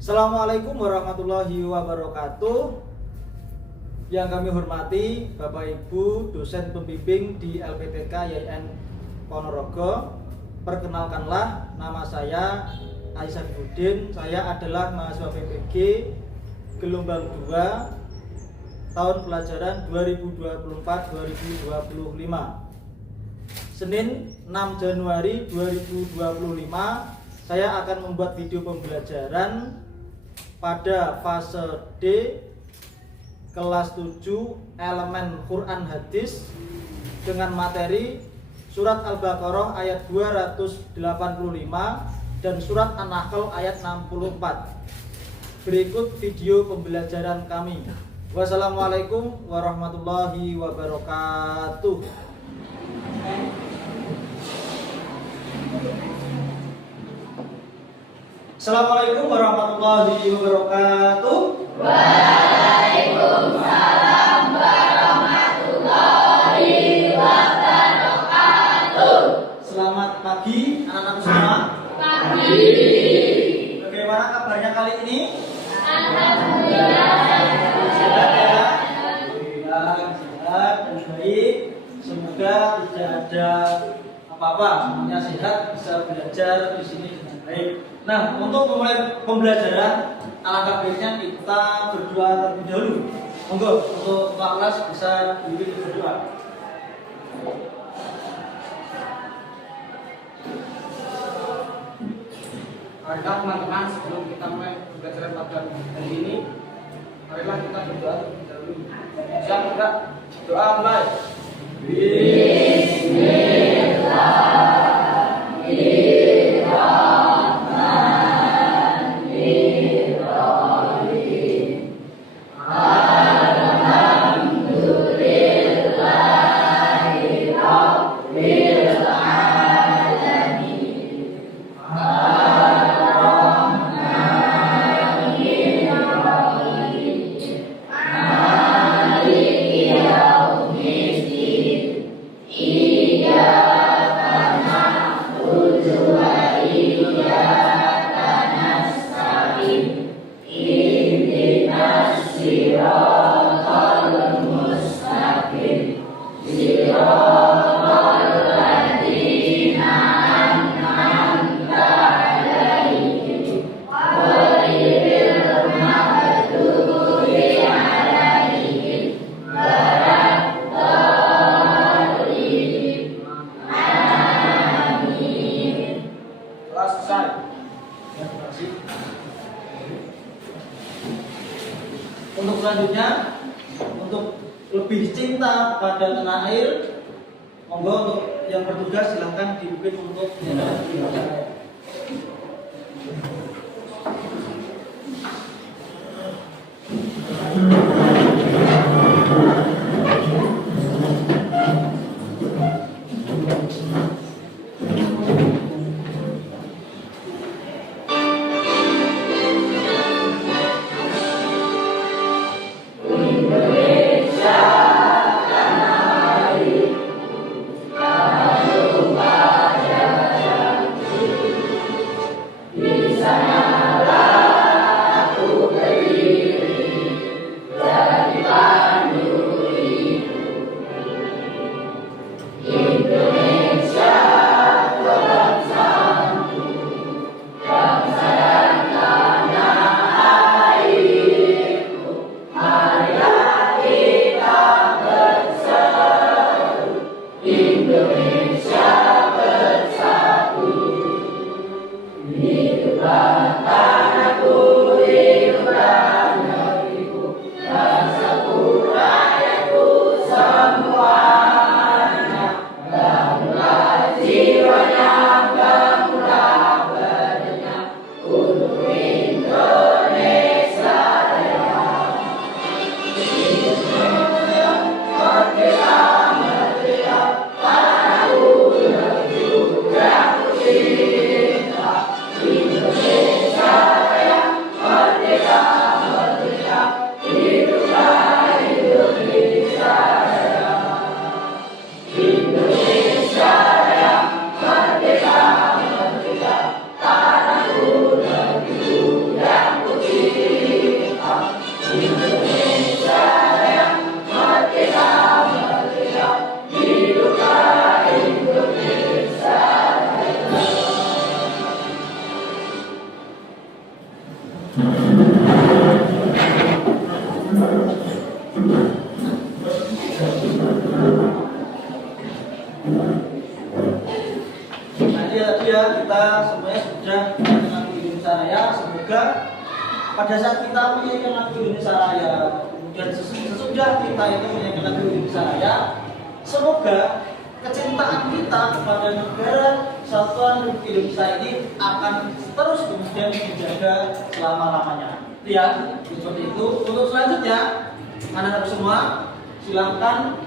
Assalamualaikum warahmatullahi wabarakatuh. Yang kami hormati Bapak Ibu dosen pembimbing di LPTK YN Ponorogo. Perkenalkanlah, nama saya Aisyah Budin. Saya adalah mahasiswa PPG gelombang 2 tahun pelajaran 2024-2025. Senin 6 Januari 2025 saya akan membuat video pembelajaran pada fase D kelas 7 elemen Quran Hadis dengan materi surat Al-Baqarah ayat 285 dan surat An-Nahl ayat 64. Berikut video pembelajaran kami. Wassalamualaikum warahmatullahi wabarakatuh. Assalamualaikum warahmatullahi wabarakatuh. Waalaikumsalam warahmatullahi wabarakatuh. Selamat pagi anak-anak semua. Pagi. Bagaimana kabarnya kali ini? Alhamdulillah. Sehat ya? Alhamdulillah sehat dan baik. Semoga tidak ada apa-apa, semuanya sehat, bisa belajar di sini dengan baik. Nah, untuk memulai pembelajaran, alangkah baiknya kita berdoa terlebih dahulu. Monggo untuk kelas bisa dipimpin berdoa. Baiklah teman-teman, sebelum kita mulai pembelajaran pada hari ini, marilah kita berdoa terlebih dahulu. Siap enggak? Doa mulai. Untuk selanjutnya, untuk lebih cinta pada tanah air, monggo untuk yang bertugas silahkan dipimpin untuk tanah air. Nanti ya kita semuanya sudah mengenal Indonesia Raya. Semoga pada saat kita menyanyikan lagu Indonesia Raya, kemudian sesudah kita itu menyanyikan lagu Indonesia Raya, semoga kecintaan kita kepada negara Kesatuan Republik Indonesia ini akan terus kemudian dijaga selama-lamanya. Itu ya, seperti itu. Untuk selanjutnya, anak-anak semua, silakan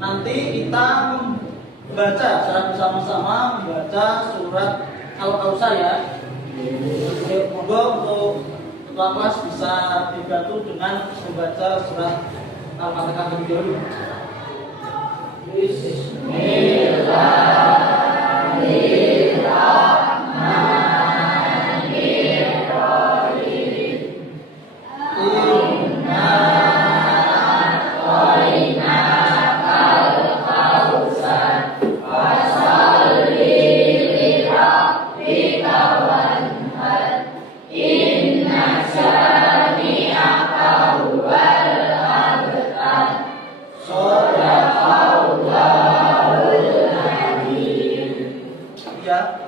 nanti kita membaca secara bersama-sama, membaca surat Al-Kausar ya. Monggo untuk ketua kelas bisa dibantu dengan membaca surat Al-Fatihah terlebih dahulu.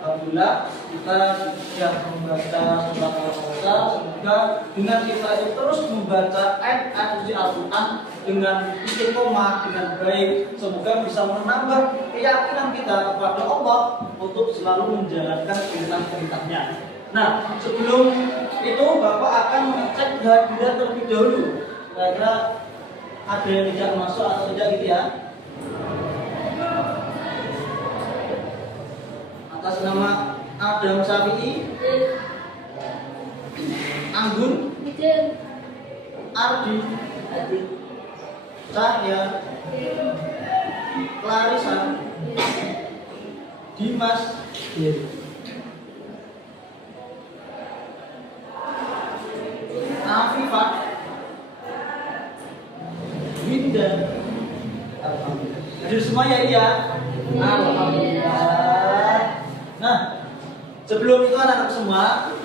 Alhamdulillah kita sudah membaca surat Al-Kausar. Semoga dengan kita itu terus membaca ayat-ayat suci Al-Quran dengan istiqomah dengan baik, semoga bisa menambah keyakinan kita kepada Allah untuk selalu menjalankan perintah-perintahnya. Nah, sebelum itu Bapak akan mengecek hadiah terlebih dahulu. Kira-kira ada yang tidak masuk atau tidak gitu ya? Atas nama Adam Syafi'i, Anggun, Ardi, Cahya, Clarissa, Dimas, Afifah, Winda. Alhamdulillah. Hadir semua ya iya. Alhamdulillah. Nah, sebelum itu anak-anak semua,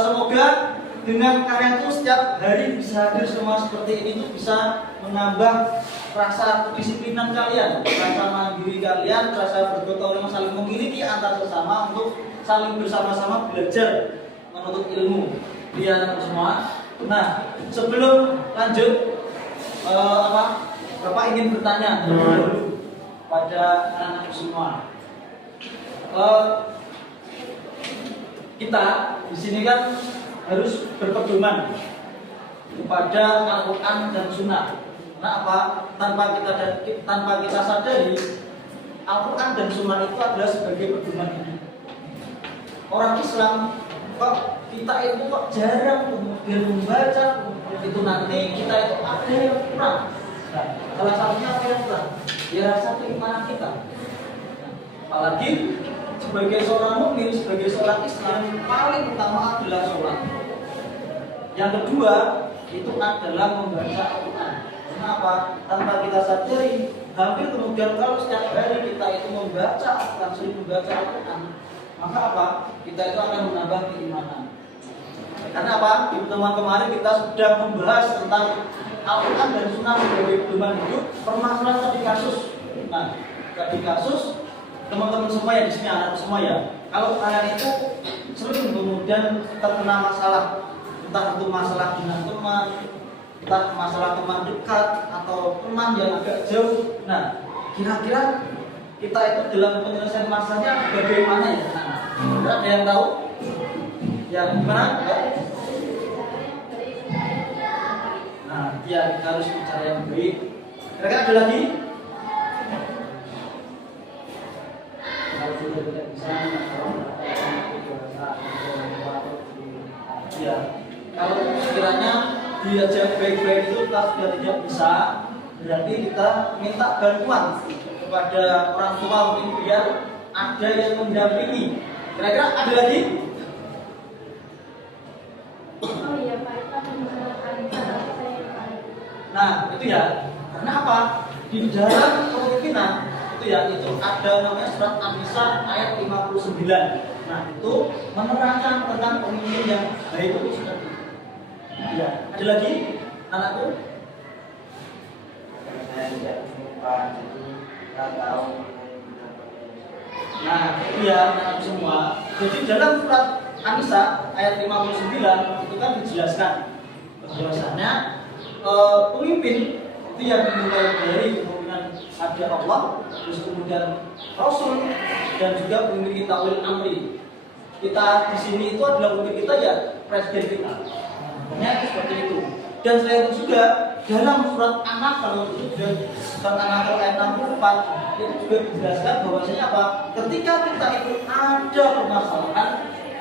semoga dengan kalian tuh setiap hari bisa hadir semua seperti ini tuh bisa menambah rasa kedisiplinan kalian, rasa mandiri kalian, rasa bergotong royong saling memiliki antar sesama untuk saling bersama-sama belajar menuntut ilmu. Iya anak-anak semua. Nah, sebelum lanjut, Bapak ingin bertanya dulu pada anak-anak semua. Kita di sini kan harus berpedoman kepada Al-Quran dan Sunnah. Kenapa? Tanpa kita sadari, Al-Quran dan Sunnah itu adalah sebagai pedoman hidup. Orang Islam kok kita itu kok jarang kemudian membaca, itu nanti kita itu ada yang kurang. Nah, salah satunya apa yang kurang? Ya rasa keimanan kita. Apalagi sebagai seorang mukmin, sebagai seorang Islam, yang paling utama adalah sholat. Yang kedua itu adalah membaca Al-Quran. Kenapa? Tanpa kita sadari, hampir kemudian kalau setiap hari kita itu membaca, sering membaca Al-Quran, maka apa? Kita itu akan menambah keimanan. Karena apa? Di pertemuan kemarin kita sudah membahas tentang Al-Quran dan Sunnah sebagai pedoman hidup. Permasalahan tadi kasus. Nah, tadi kasus teman-teman semua ya di sini anak semua ya. Kalau kalian itu sering kemudian terkena masalah, entah itu masalah dengan teman, entah masalah teman dekat atau teman yang agak jauh. Nah, kira-kira kita itu dalam penyelesaian masalahnya bagaimana ya? Nah, ada yang tahu? Ya, gimana? Nah, ya kita harus bicara yang baik. Kira-kira ada lagi? Kalau sudah tidak bisa, ya. Kalau sekiranya diajak baik-baik itu kita sudah tidak bisa, berarti kita minta bantuan kepada orang tua mungkin biar ada yang mendampingi. Kira-kira ada lagi? Oh iya Pak, Nah itu ya, karena apa? Di dalam kepemimpinan itu ya, itu ada namanya surat An-Nisa ayat 59. Nah itu menerangkan tentang pemimpin pemimpin yang baik itu seperti itu. Ya, ada lagi anakku? Saya tidak jumpa, jadi kita tahu. Nah, itu ya anak semua. Jadi dalam surat An-Nisa ayat 59 itu kan dijelaskan bahwasanya pemimpin itu yang dimulai dari kemudian ada Allah, terus kemudian Rasul dan juga pemimpin kita ulil amri. Kita di sini itu adalah pemimpin kita ya presiden kita. Nah, seperti itu. Dan selain itu juga dalam surat An-Nahl itu juga surat An-Nahl ayat 64 itu juga dijelaskan bahwasanya apa? Ketika kita itu ada permasalahan,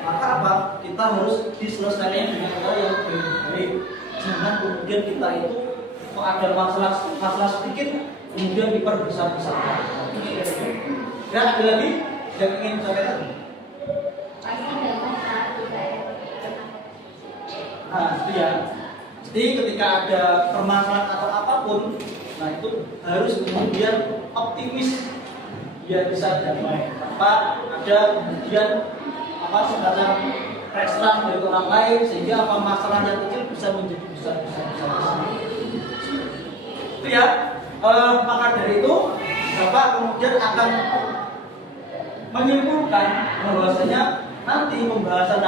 maka apa? Kita harus diselesaikan dengan cara yang baik-baik. Jangan kemudian kita itu kalau ada masalah sedikit kemudian diperbesar-besar. Ya, ada lagi yang ingin saya katakan? Pasti dalam saat kita Nah, itu ya. Jadi ketika ada permasalahan atau apapun, nah itu harus kemudian optimis biar bisa damai. Tanpa ada kemudian semacam restoran dari orang lain sehingga masalah yang kecil bisa menjadi besar. Itu ya. Maka dari itu, Bapak kemudian akan menyimpulkan bahwasanya nanti pembahasan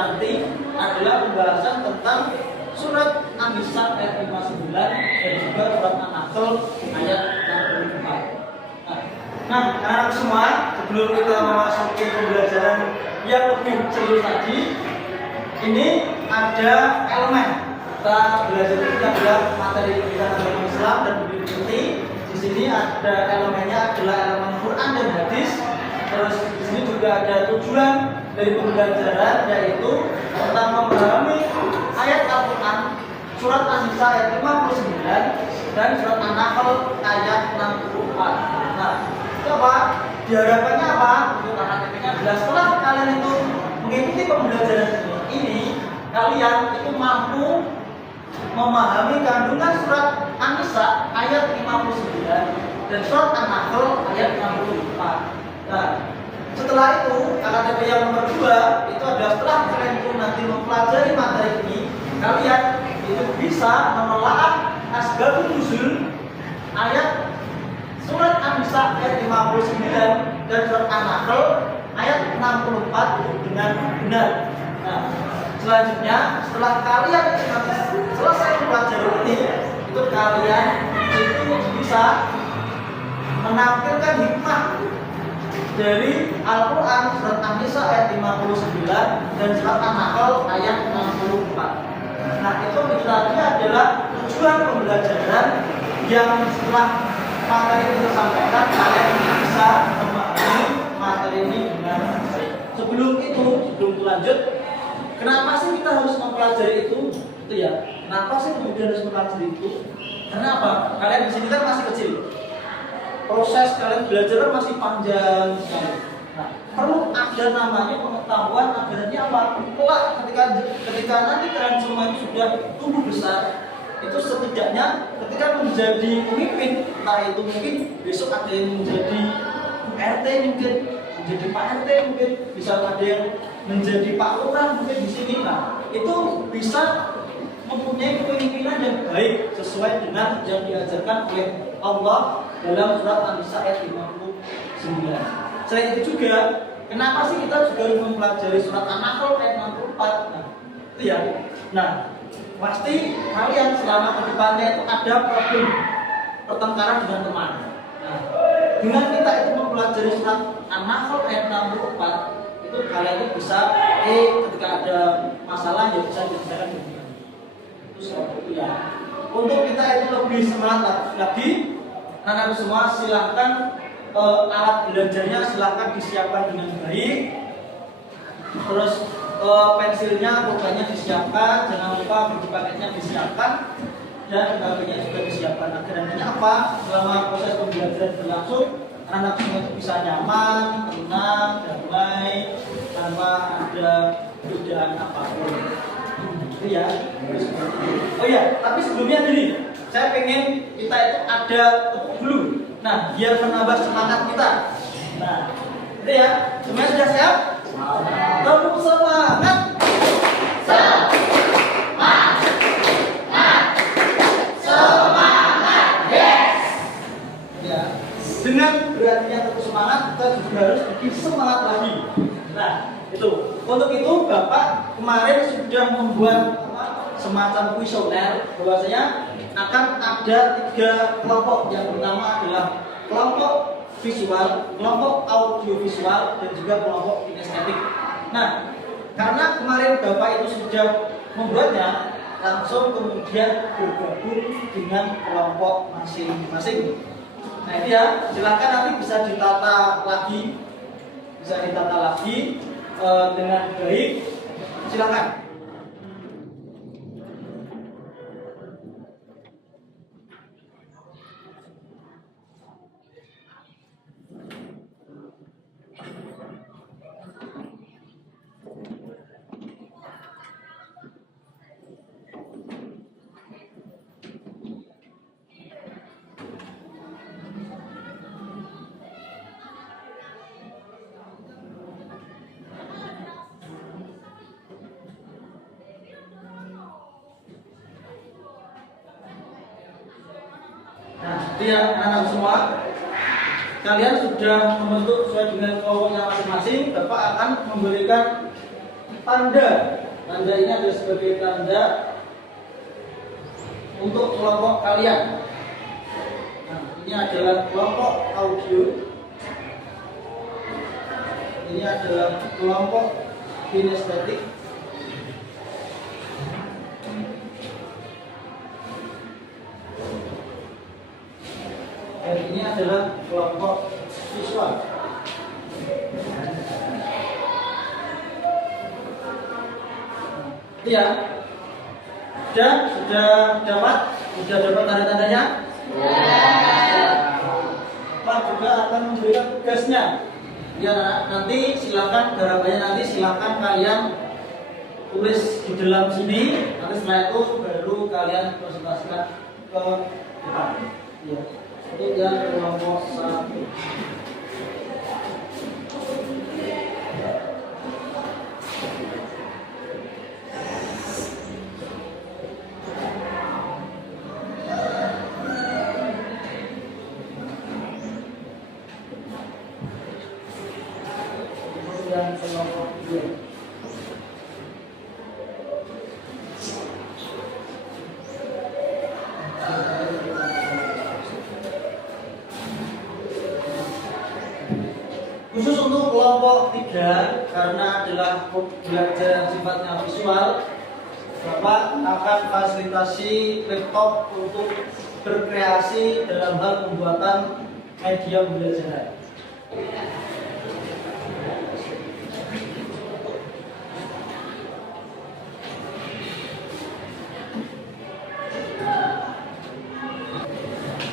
adalah pembahasan tentang surat An-Nisa ayat 59 dan juga surat An-Nahl ayat 64. Nah, anak semua, sebelum kita memasuki pembelajaran yang lebih serius tadi, ini ada elemen. Kita belajar itu adalah materi pendidikan agama Islam dan budaya inti. Di sini ada elemennya adalah elemen Quran dan hadis. Terus di sini juga ada tujuan dari pembelajaran yaitu tentang memahami ayat Al-Quran surat An-Nisa ayat 59 dan surat An-Nahl ayat 64. Nah, itu apa? Diharapkannya apa? Untuk anak-anaknya adalah setelah kalian itu mengikuti pembelajaran ini, kalian itu mampu memahami kandungan surat An-Nisa ayat 59 dan surat An-Nahl ayat 64. Nah, setelah itu, KKTP yang nomor 2 itu adalah setelah kalian itu nanti mempelajari materi ini, kalian itu bisa menelaah asbabun nuzul ayat surat An-Nisa ayat 59 dan surat An-Nahl ayat 64 dengan benar. Nah, selanjutnya setelah kalian itu nanti selesai mempelajari ini, itu kalian itu bisa menampilkan hikmah dari Al-Quran surat An-Nisa ayat 59 dan surat An-Nahl ayat 64. Nah, itu misalnya adalah tujuan pembelajaran yang setelah materi itu disampaikan kalian bisa memahami materi ini dengan baik. Sebelum lanjut, kenapa sih kita harus mempelajari itu? Itu ya. Kenapa sih kemudian harus mempelajari itu? Karena apa? Kalian di sini kan masih kecil. Proses kalian belajar masih panjang sekali. Nah, perlu ada namanya pengetahuan agarnya apa? Kelak ketika nanti kalian semua itu sudah tumbuh besar, itu setidaknya ketika menjadi pemimpin, entah itu mungkin besok ada yang menjadi RT mungkin, menjadi Pak RT mungkin, bisa ada yang menjadi Pak Lurah mungkin di sini. Nah, itu bisa mempunyai kepemimpinan yang baik sesuai dengan yang diajarkan oleh Allah dalam surat An-Nisa ayat 59. Selain itu juga, kenapa sih kita juga harus mempelajari surat An-Nahl ayat 64? Nah, itu ya. Nah, pasti kalian selama kedepannya itu ada problem pertengkaran dengan teman. Nah, dengan kita itu mempelajari surat An-Nahl ayat 64, itu kalian itu bisa ketika ada masalah ya bisa diselesaikan dengan itu seperti itu ya. Untuk kita itu lebih semangat lagi, anak-anak semua silahkan alat belajarnya silahkan disiapkan dengan baik. Terus pensilnya, pulpennya disiapkan, jangan lupa buku paketnya disiapkan dan sebagainya juga disiapkan. Agar nantinya apa? Selama proses pembelajaran berlangsung, anak semua itu bisa nyaman, tenang, damai, tanpa ada godaan apapun. Itu ya. Oh ya, tapi sebelumnya gini, saya pengen kita itu ada tepuk dulu. Nah, biar menambah semangat kita. Nah, itu ya. Semuanya sudah siap? Tepuk semangat. sudah membuat semacam kuesioner bahwasanya akan ada 3 kelompok. Yang pertama adalah kelompok visual, kelompok audiovisual, dan juga kelompok kinestetik. Nah, karena kemarin Bapak itu sudah membuatnya, langsung kemudian bergabung dengan kelompok masing-masing. Nah ini ya, silakan nanti bisa ditata lagi, dengan baik. Silakan. Nah, itu ya anak-anak semua, kalian sudah membentuk sesuai dengan kelompoknya masing-masing. Bapak akan memberikan tanda. Tanda ini adalah sebagai tanda untuk kelompok kalian. Nah, ini adalah kelompok audio. Ini adalah kelompok kinestetik. Dan ini adalah kelompok visual. Iya. Sudah dapat tanda-tandanya? Ya. Pak juga akan memberikan tugasnya. Ya, nanti silakan garapannya silakan kalian tulis di dalam sini. Nanti setelah itu baru kalian presentasikan ke depan. Ya. Itu yang kelompok 1. Yang kelompok 2. Khusus untuk kelompok 3, karena adalah belajar yang sifatnya visual, Bapak akan fasilitasi laptop untuk berkreasi dalam hal pembuatan media pembelajaran.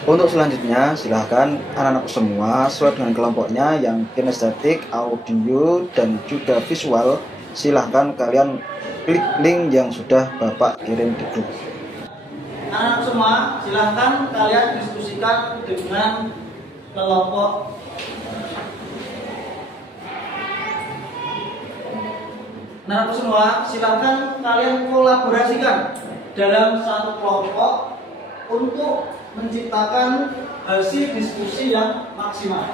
Untuk selanjutnya, silahkan anak-anak semua sesuai dengan kelompoknya yang kinestetik, audio, dan juga visual. Silahkan kalian klik link yang sudah Bapak kirim di grup. Anak semua, silahkan kalian diskusikan dengan kelompok. Anak semua, silahkan kalian kolaborasikan dalam satu kelompok untuk menciptakan hasil diskusi yang maksimal.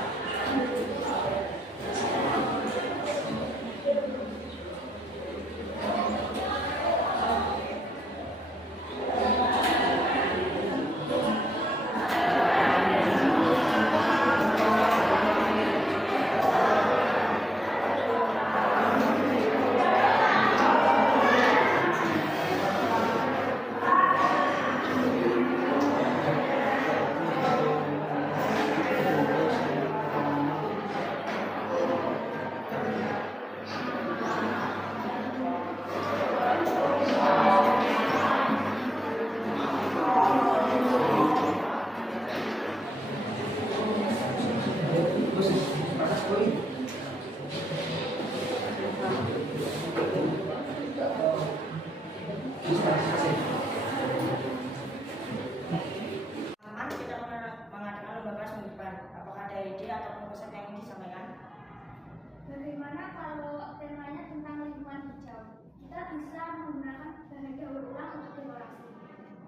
Bagaimana kalau temanya tentang lingkungan hijau? Kita bisa menggunakan bahan daur ulang untuk dekorasi.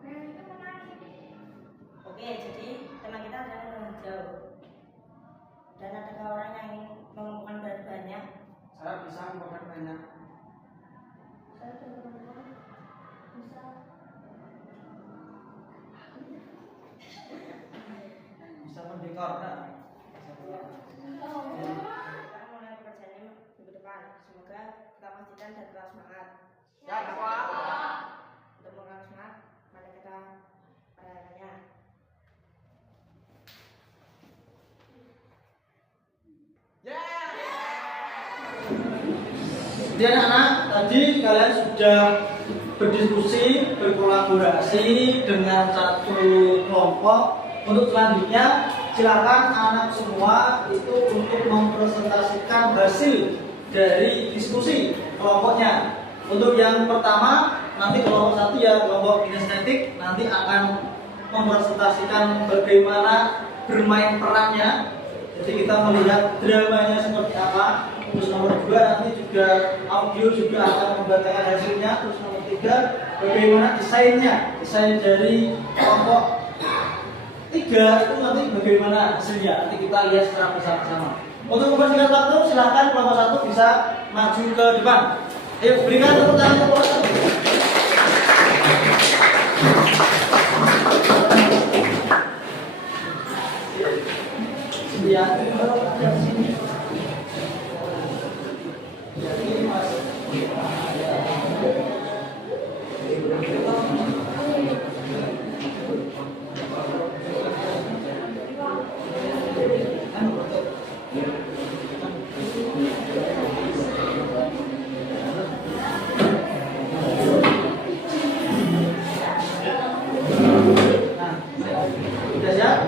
Nah, itu menarik. Oke, jadi tema kita adalah lingkungan hijau. Dan adakah orang yang ingin mengumpulkan bahan-bahannya? Saya bisa mengumpulkan banyak. Saya Karena Kita mulai pekerjaannya minggu depan. Semoga kita pastikan dan tetap semangat. Ya, Pak. Untuk mengenal semangat, mari kita merayakannya. Jadi anak-anak, tadi kalian sudah berdiskusi, berkolaborasi dengan satu kelompok. Untuk selanjutnya, silakan anak semua itu untuk mempresentasikan hasil dari diskusi kelompoknya. Untuk yang pertama, nanti kelompok satu ya, kelompok kinestetik nanti akan mempresentasikan bagaimana bermain perannya. Jadi kita melihat dramanya seperti apa. Terus nomor 2 nanti juga audio juga akan membacakan hasilnya. Terus nomor 3 bagaimana desain dari kelompok 3 itu nanti bagaimana hasilnya. Nanti kita lihat secara bersama-sama. Untuk mempersingkat waktu silahkan kelompok 1 bisa maju ke depan. Ayo berikan tepuk tangan untuk kelompok 1. Ya,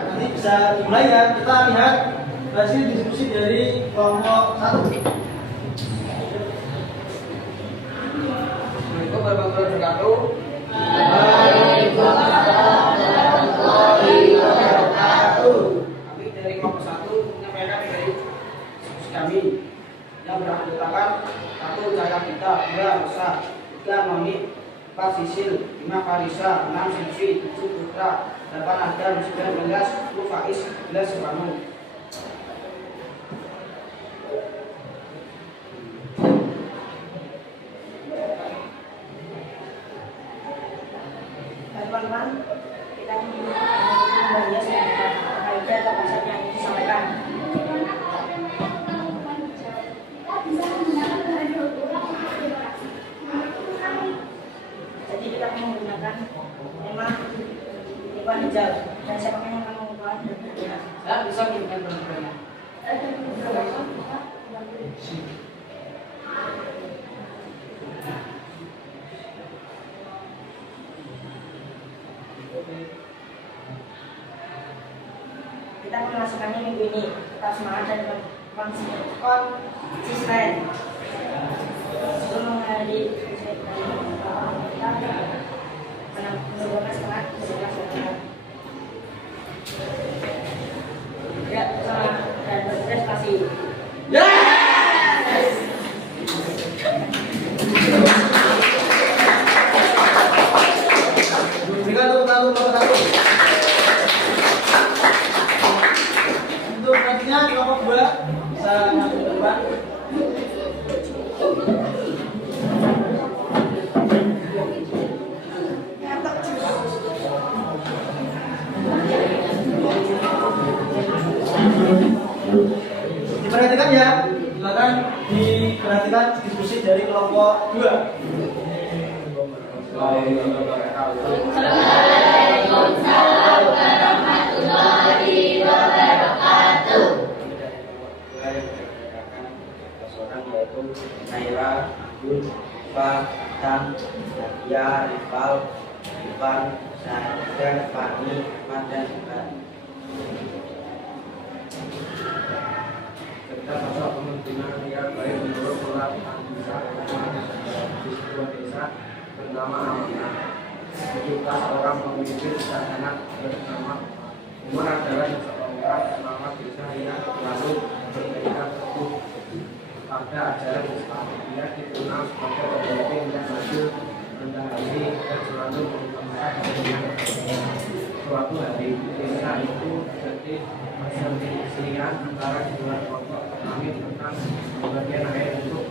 nanti bisa dimulai ya. Kita lihat hasil diskusi dari kelompok 1. Assalamualaikum warahmatullahi wabarakatuh. Kami dari kelompok 1 menyampaikan dari diskusi kami yang beranggotakan 1 Cahaya Kita, 2 Rosa, 3 Noni, 4 Sisil, 5 Farisa, 6 Sisi, 7 Putra, 8 Adam, 9 Ilyas, 10 Faiz, 11 Subhanu. Teman-teman, kita membahas kaidah atau konsep yang ingin disampaikan. Jadi kita akan menggunakan tema lingkungan hijau. Dan siapa yang akan mengubah? Saya bisa menunjukkan teman-teman. Kita akan melaksanakannya minggu ini. Tetap semangat dan konsisten. Sebelum menghadiri diskusi kita menurunkan semangat dari kelas. Ya, sama dan berprestasi. Berikan tepuk tangan untuk kelompok 1. Untuk selanjutnya kelompok 2 bisa maju ke depan. Diperhatikan ya, silakan diperhatikan diskusi dari kelompok 2. Yaitu Naira, Abdul, Fa, Tan, Nadia, Rival, Ivan, Syahida, Fani, Ahmad, dan Ivan. Kita masuk kemungkinan yang baik menurut pola bisa di sebuah desa bernama Aminah. 17 orang pemimpin dan anak bersama Umar adalah seorang pengamat desa yang selalu berpegang teguh pada ajaran Islam. Dia dikenal sebagai pemimpin yang maju, rendah hati, dan selalu mengutamakan kepentingan. Suatu hari desa itu terjadi perselisihan antara kedua kelompok petani tentang pembagian air untuk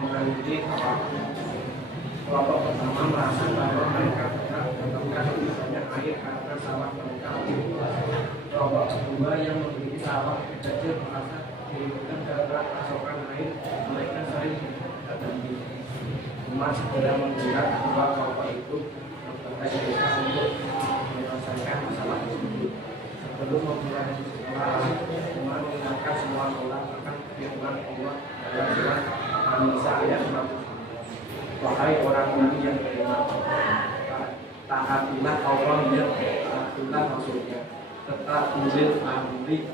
mengairi kapal. Kelompok pertama merasa bahwa mereka berhak mendapatkan lebih banyak air karena sawah mereka lebih luas. Kelompok kedua yang memiliki sawah kecil merasa dirugikan karena pasokan air, mereka sering terganggu. Umat segera menggugat kedua kelompok itu berbagai desa untuk menyelesaikan masalah tersebut. Sebelum memulai sekolah, umat mengingatkan semua orang akan firman Allah dalam surat An-Nisa ayat 100. Wahai orang-orang yang beriman, taatilah Allah yang taatilah maksudnya, tetap ulil amri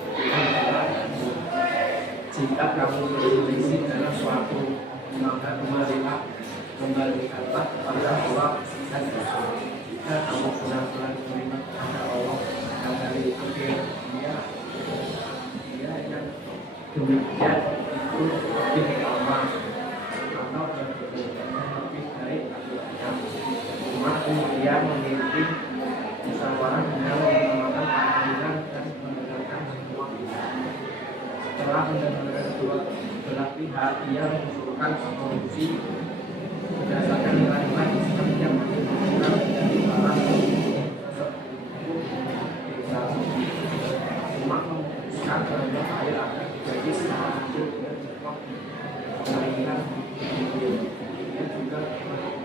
jika kamu berselisih dalam suatu, maka kembalikanlah kepada Allah dan Rasul. Jika kamu benar-benar beriman kepada Allah dan dari itu dia yang demikian itu lebih aman atau berbedanya lebih baik akibatnya. Umat kemudian memiliki musyawarah dengan menggunakan pengadilan dan mendengarkan semua pihak. Setelah mendengarkan kedua belah pihak, ia mengusulkan solusi berdasarkan nilai-nilai Islam yang menunjukkan dari para desa. Umat memutuskan bahwa air akan dibagi secara adil dengan contoh pengalihan hidup. Ia juga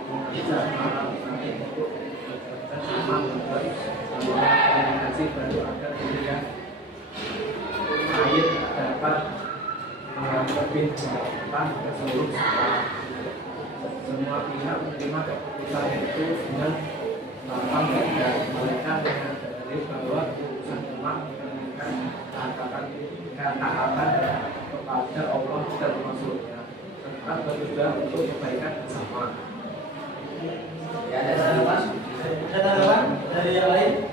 mengajak para petani untuk bekerja sama memberi komunikasi baru agar pilihan air dapat lebih cepat ke seluruh sekolah. Semua pihak menerima keputusan itu dengan lapang dada. Mereka menyadari bahwa urusan umat menginginkan ketaatan kepada Allah dan Rasulnya, serta bertujuan untuk kebaikan bersama. Ya, ada tanggapan? Ada tanggapan dari yang lain?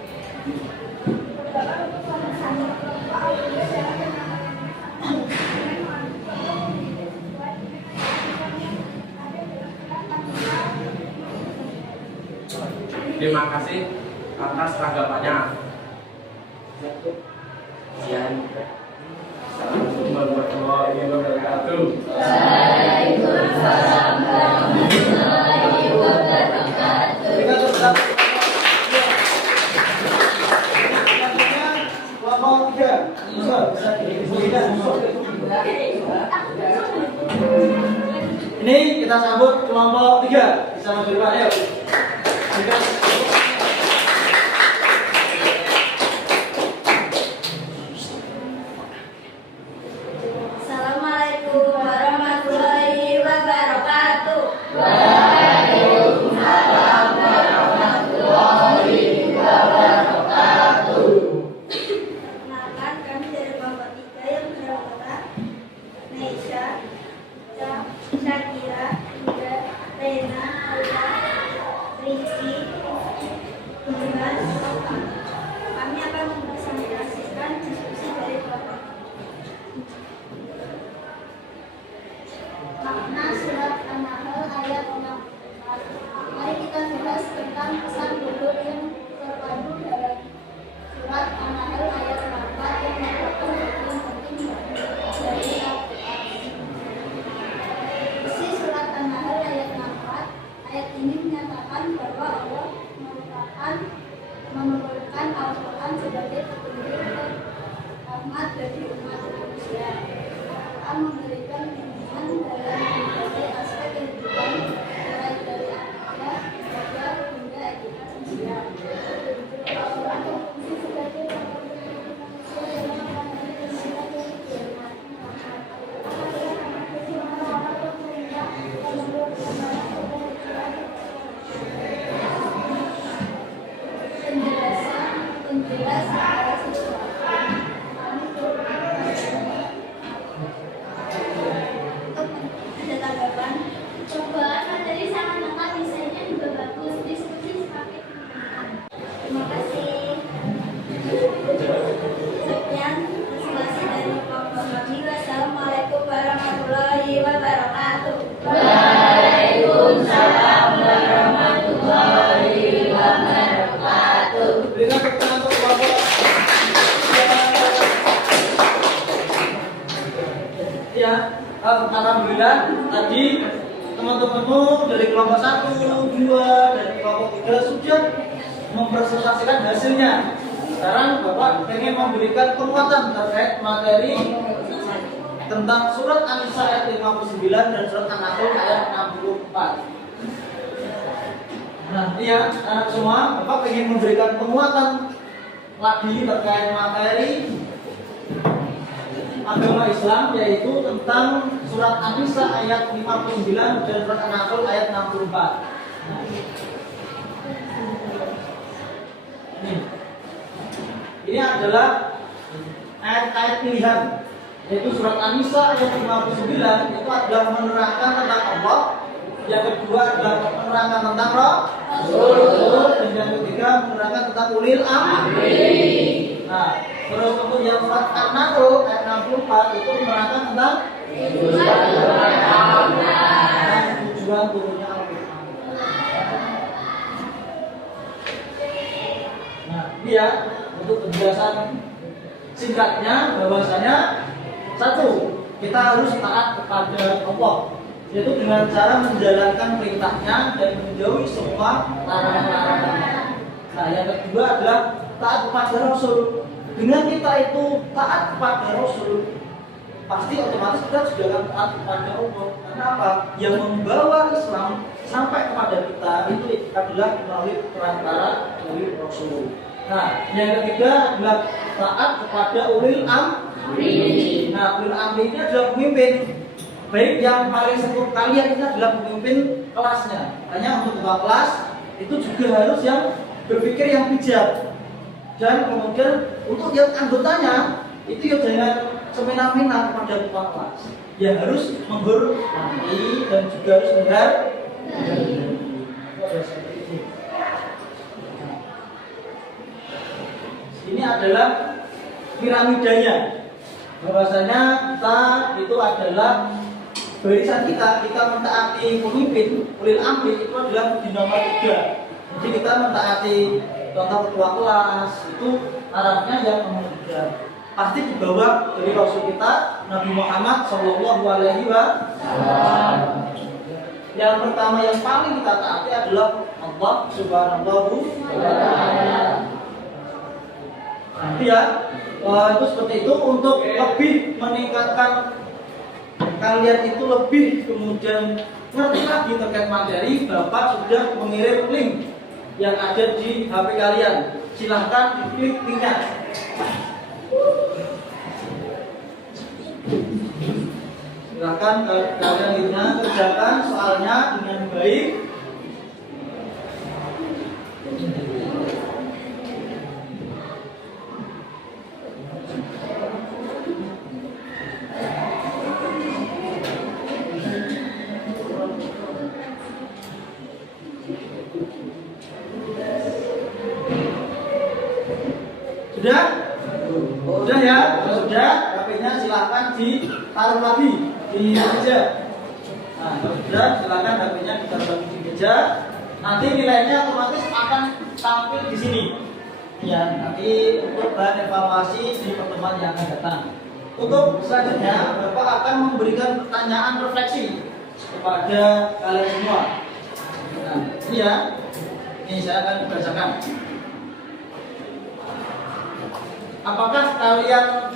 Terima kasih atas tanggapannya. Sekian. Assalamualaikum warahmatullahi wabarakatuh. Kita tetap kelompok 3. Bisa diinfokan. Ini kita sambut kelompok 3. Bisa maju depan, ayo. Assalamualaikum warahmatullahi wabarakatuh. Perkenalkan, kami dari kelompok 3 yang beranggotakan Neisha, Syakira, Ida, Rena, Alda, Rizky, Dimas. Kami akan mempresentasikan diskusi dari kelompok. Makna surat An-Nahl ayat 64. Mari kita bahas tentang pesan bodor yang terpadu dalam surat An-Nahl ayat 64 yang merupakan bagian penting dari Al-Quran. Isi surat An-Nahl ayat 64, ayat ini menyatakan bahwa Allah menurunkan Al-Quran sebagai petunjuk dan rahmat bagi umat manusia. Al-Quran memberikan bimbingan dalam berbagai aspek kehidupan, mulai dari akidah, belajar, hingga etika sosial. Al-Quran berfungsi sebagai petunjuk manusia dalam menghadapi kesulitan yang dihadapi. Penjelas segala sesuatu. Kami ada tanggapan. Cobaan materi sangat lengkap, desainnya juga bagus, diskusi semakin menyenangkan. Terima kasih. Sekian presentasi dari kelompok kami. Wassalamualaikum warahmatullahi wabarakatuh. Waalaikumsalam warahmatullahi wabarakatuh. Berikan tepuk tangan untuk kelompok. Ya, alhamdulillah tadi teman-temanmu dari kelompok 1, 2, dan kelompok 3 sudah mempresentasikan hasilnya. sekarang Bapak ingin memberikan penguatan terkait materi tentang surat An-Nisa ayat 59 dan surat An-Nahl ayat 64. Nah, iya anak semua, Bapak ingin memberikan penguatan lagi terkait materi agama Islam, yaitu tentang surat An-Nisa ayat 59 dan surat An-Nahl ayat 64. Ini adalah ayat-ayat pilihan, yaitu surat An-Nisa ayat 59 itu adalah menerangkan tentang Allah, yang kedua adalah menerangkan tentang Rasul, dan yang ketiga menerangkan tentang ulil amri. Nah, terus untuk yang surat An-Nahl ayat 64 itu menerangkan tentang tujuan turunnya Al-Quran. Nah, dia untuk penjelasan singkatnya bahwasanya satu, kita harus taat kepada Allah, yaitu dengan cara menjalankan perintahnya dan menjauhi semua larangan-larangan. Nah, yang kedua adalah taat kepada Rasul. Dengan kita itu taat kepada Rasul, pasti otomatis kita juga akan taat kepada Allah. Karena apa? Yang membawa Islam sampai kepada kita itu adalah melalui perantara dari Rasul. Nah, yang ketiga adalah taat kepada ulil amri. Nah, ulil amri ini adalah pemimpin. Baik yang paling sempurna kalian ini adalah pemimpin kelasnya. Hanya untuk ketua kelas itu juga harus yang berpikir yang bijak. Dan kemudian untuk yang anggotanya itu ya jangan semena-mena kepada ketua kelas. Ya harus menghormati dan juga harus menghargai. Ini adalah piramidanya, bahwasanya kita itu adalah barisan kita mentaati pemimpin ulil amri itu adalah di nomor 3. Jadi kita mentaati contoh ketua kelas itu arahnya yang nomor 3. Pasti di bawah dari Rasul kita Nabi Muhammad Shallallahu Alaihi Wasallam. Yang pertama yang paling kita taati adalah Allah Subhanahu wa Ta'ala. Ya, itu seperti itu untuk lebih meningkatkan kalian itu lebih kemudian ngerti lagi terkait materi. Bapak sudah mengirim link yang ada di HP kalian. Silahkan diklik linknya. Silahkan kalian linknya, kerjakan soalnya dengan baik. Sudah? Sudah ya? Sudah? HP-nya silakan ditaruh lagi di meja. Nah, kalau sudah silakan HP-nya ditaruh lagi di meja. Nanti nilainya otomatis akan tampil di sini. Ya, nanti untuk bahan evaluasi di pertemuan yang akan datang. Untuk selanjutnya, Bapak akan memberikan pertanyaan refleksi kepada kalian semua. Nah, ini ya. Ini saya akan bacakan. Apakah kalian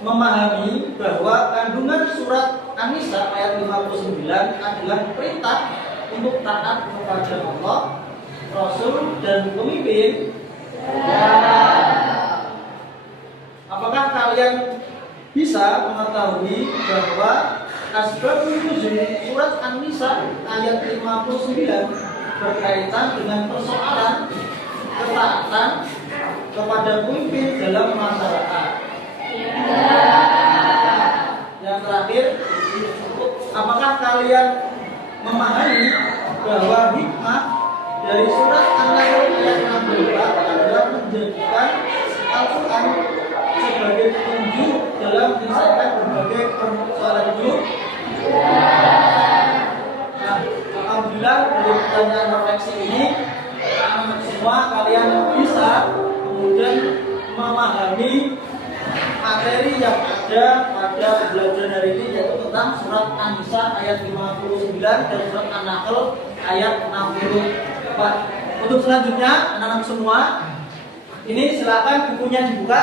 memahami bahwa kandungan surat An-Nisa ayat 59 adalah perintah untuk taat kepada Allah, Rasul, dan pemimpin? Apakah kalian bisa mengetahui bahwa asbabun nuzul surat An-Nisa ayat 59 berkaitan dengan persoalan ketaatan kepada pemimpin dalam masyarakat? Yang terakhir, apakah kalian memahami bahwa hikmah dari surat An-Nahl ayat 64 adalah menjadikan Al-Quran sebagai petunjuk dalam menyelesaikan berbagai persoalan hidup? Nah, alhamdulillah dari pertanyaan refleksi ini semua kalian bisa kemudian memahami materi yang ada pada pembelajaran hari ini, yaitu tentang surat An-Nisa ayat 59 dan surat An-Nahl ayat 64. Untuk selanjutnya anak-anak semua Ini silakan bukunya dibuka.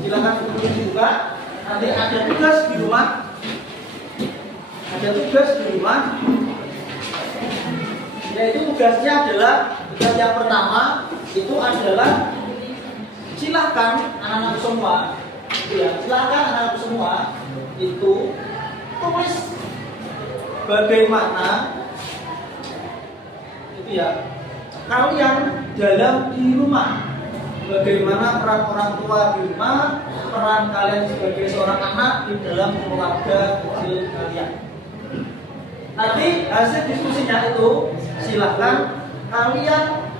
Silakan bukunya dibuka. Nanti ada tugas di rumah. Ada tugas di rumah. Yaitu tugasnya adalah tugas yang pertama itu adalah silahkan anak-anak semua, ya, silahkan anak-anak semua itu tulis bagaimana itu ya kalian dalam di rumah, bagaimana peran orang tua di rumah, peran kalian sebagai seorang anak di dalam keluarga kecil kalian. Nanti hasil diskusinya itu silahkan kalian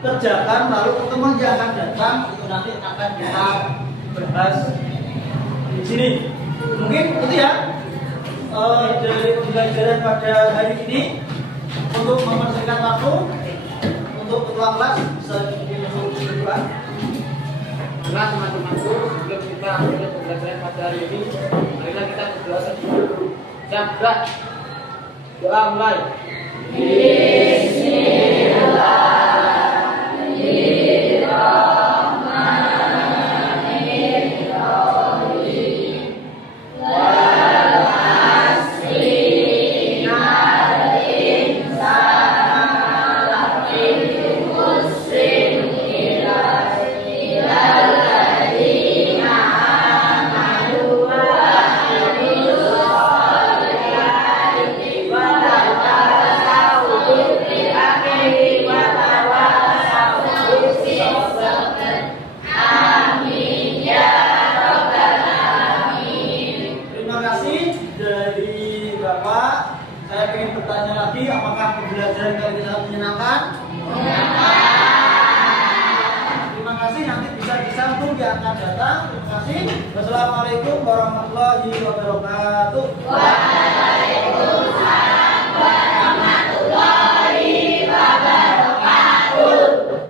kerjakan, lalu pertemuan yang akan datang itu nanti akan kita bahas di sini. Mungkin itu ya dari pembelajaran pada hari ini. Untuk mempersingkat waktu, untuk ketua kelas bisa dipersilakan. Nah, teman-temanku, sebelum kita mulai pembelajaran pada hari ini, marilah kita berdoa dulu. Siap, gerak. Doa mulai. Terima kasih dari Bapak. Saya ingin bertanya lagi, apakah pembelajaran kali ini sangat menyenangkan? Terima kasih, nanti bisa disambung di akan datang. Terima kasih. Wassalamualaikum warahmatullahi wabarakatuh. Waalaikumsalam.